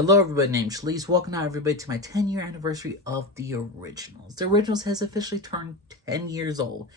Hello everybody, named Shalise. Welcome now everybody to my 10-year anniversary of The Originals. The Originals has officially turned 10 years old.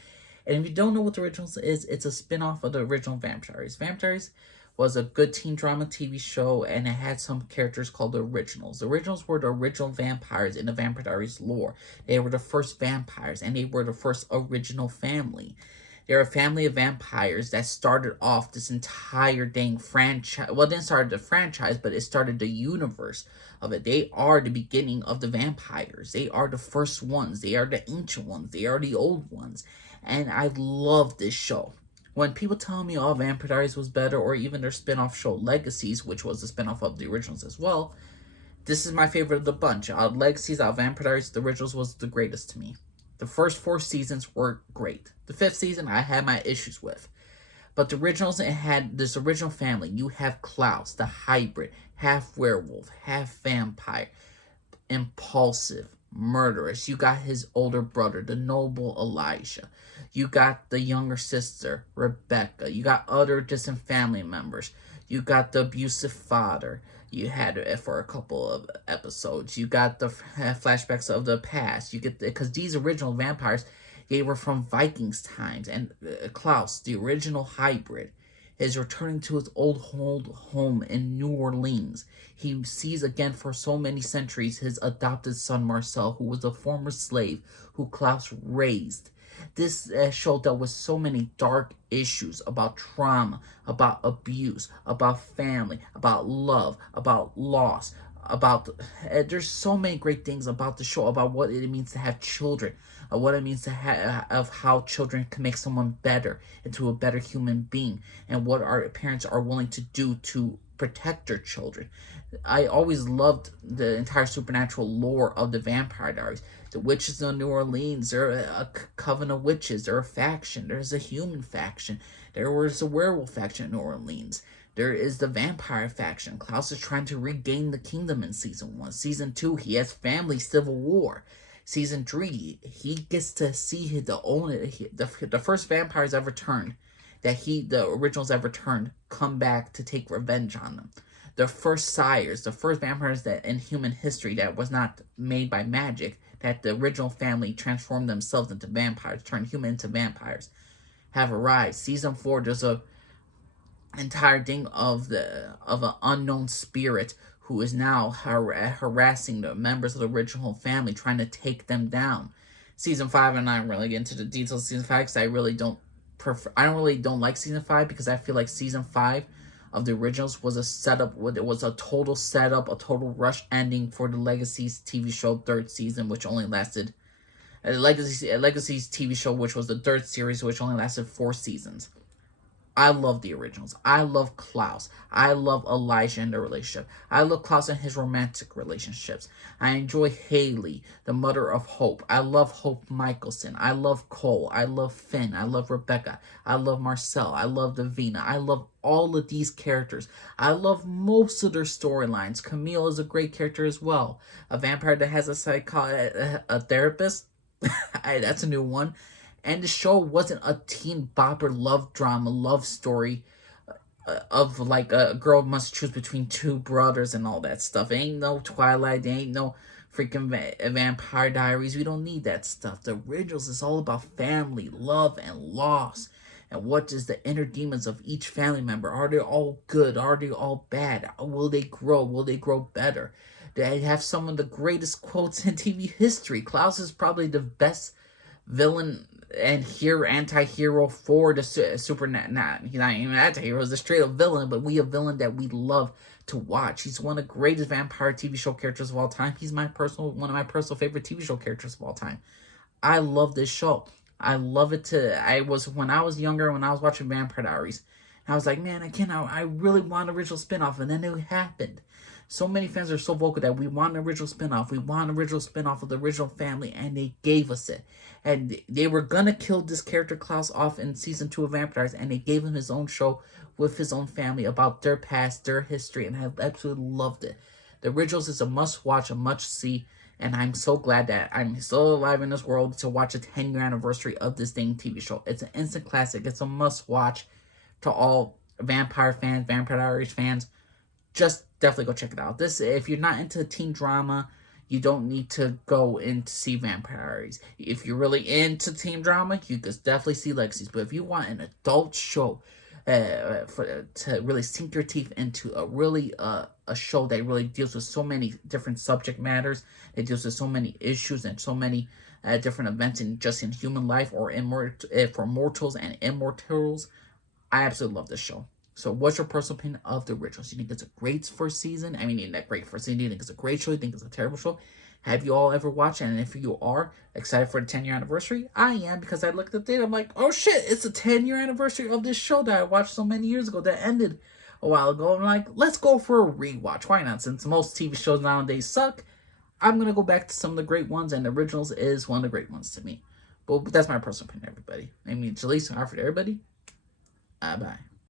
And if you don't know what The Originals is, it's a spin-off of the original Vampire Diaries. Vampire Diaries was a good teen drama TV show, and it had some characters called the Originals. The Originals were the original vampires in the Vampire Diaries lore. They were the first vampires, and they were the first original family. They're a family of vampires that started off this entire dang franchise. Well, it didn't start the franchise, but it started the universe of it. They are the beginning of the vampires. They are the first ones. They are the ancient ones. They are the old ones. And I love this show. When people tell me, oh, Vampire Diaries was better, or even their spin-off show Legacies, which was a spin-off of the originals as well, this is my favorite of the bunch. Out of Legacies, out of Vampire Diaries, the originals was the greatest to me. The first 4 seasons were great. The 5th season, I had my issues with. But the originals, it had this original family. You have Klaus, the hybrid, half werewolf, half vampire, impulsive, murderous. You got his older brother, the noble Elijah. You got the younger sister, Rebecca. You got other distant family members. You got the abusive father. You had it for a couple of episodes. You got the flashbacks of the past. You get because these original vampires, they were from Vikings times, and Klaus, the original hybrid, is returning to his old home in New Orleans. He sees again for so many centuries his adopted son Marcel, who was a former slave who Klaus raised. This show dealt with so many dark issues about trauma, about abuse, about family, about love, about loss, about there's so many great things about the show, about what it means to have children, what it means to have of how children can make someone better into a better human being, and what our parents are willing to do to protect their children. I always loved the entire supernatural lore of the Vampire Diaries. The witches of New Orleans, they're a coven of witches, they're a faction, there's a human faction, there was a werewolf faction in New Orleans. There is the vampire faction. Klaus is trying to regain the kingdom in Season 1. Season 2, he has family civil war. Season 3, he gets to see the first vampires ever turned, the originals ever turned, come back to take revenge on them. The first sires, the first vampires that in human history that was not made by magic, that the original family transformed themselves into vampires, turned human into vampires, have arrived. Season 4, there's a entire thing of an unknown spirit who is now harassing the members of the original family, trying to take them down. Season 5, and I don't really get into the details of Season 5 because I really don't like Season 5 because I feel like Season 5 of the originals was a setup. It was a total setup, a total rush ending for the Legacies TV show 3rd season, which only lasted Legacies TV show, which was the 3rd series, which only lasted 4 seasons. I love the originals. I love Klaus. I love Elijah and their relationship. I love Klaus and his romantic relationships. I enjoy Haley, the mother of Hope. I love Hope Michelson. I love Cole. I love Finn. I love Rebecca. I love Marcel. I love Davina. I love all of these characters. I love most of their storylines. Camille is a great character as well. A vampire that has a therapist. That's a new one. And the show wasn't a teen bopper love drama, love story of like a girl must choose between 2 brothers and all that stuff. It ain't no Twilight, there ain't no freaking Vampire Diaries. We don't need that stuff. The originals is all about family, love, and loss. And what is the inner demons of each family member? Are they all good? Are they all bad? Will they grow? Will they grow better? They have some of the greatest quotes in TV history. Klaus is probably the best villain and anti-hero for the he's not even anti-hero, he's a straight up villain, but a villain that we love to watch. He's one of the greatest vampire TV show characters of all time. He's one of my personal favorite TV show characters of all time. I love this show. I love it when I was younger, when I was watching Vampire Diaries, I was like, man, I really want an original spinoff, and then it happened. So many fans are so vocal that we want an original spinoff. We want an original spinoff of the original family, and they gave us it. And they were going to kill this character Klaus off in Season 2 of Vampire Diaries, and they gave him his own show with his own family about their past, their history, and I absolutely loved it. The originals is a must-watch, a must-see, and I'm so glad that I'm still alive in this world to watch a 10-year anniversary of this dang TV show. It's an instant classic. It's a must-watch to all vampire fans, Vampire Diaries fans. just definitely go check it out. This, if you're not into teen drama, you don't need to go in to see Vampires. If you're really into teen drama, you could definitely see Legacies. But if you want an adult show, to really sink your teeth into a show that really deals with so many different subject matters, it deals with so many issues and so many different events in just in human life or for mortals and immortals, I absolutely love this show. So what's your personal opinion of The Originals? You think it's a great first season? I mean, you think great first season. Do you think it's a great show? You think it's a terrible show? Have you all ever watched it? And if you are excited for the 10-year anniversary, I am, because I looked at the date. I'm like, oh shit, it's the 10-year anniversary of this show that I watched so many years ago that ended a while ago. I'm like, let's go for a rewatch. Why not? Since most TV shows nowadays suck, I'm going to go back to some of the great ones, and The Originals is one of the great ones to me. But that's my personal opinion, everybody. I mean, Jaleesa, Alfred, everybody. Bye.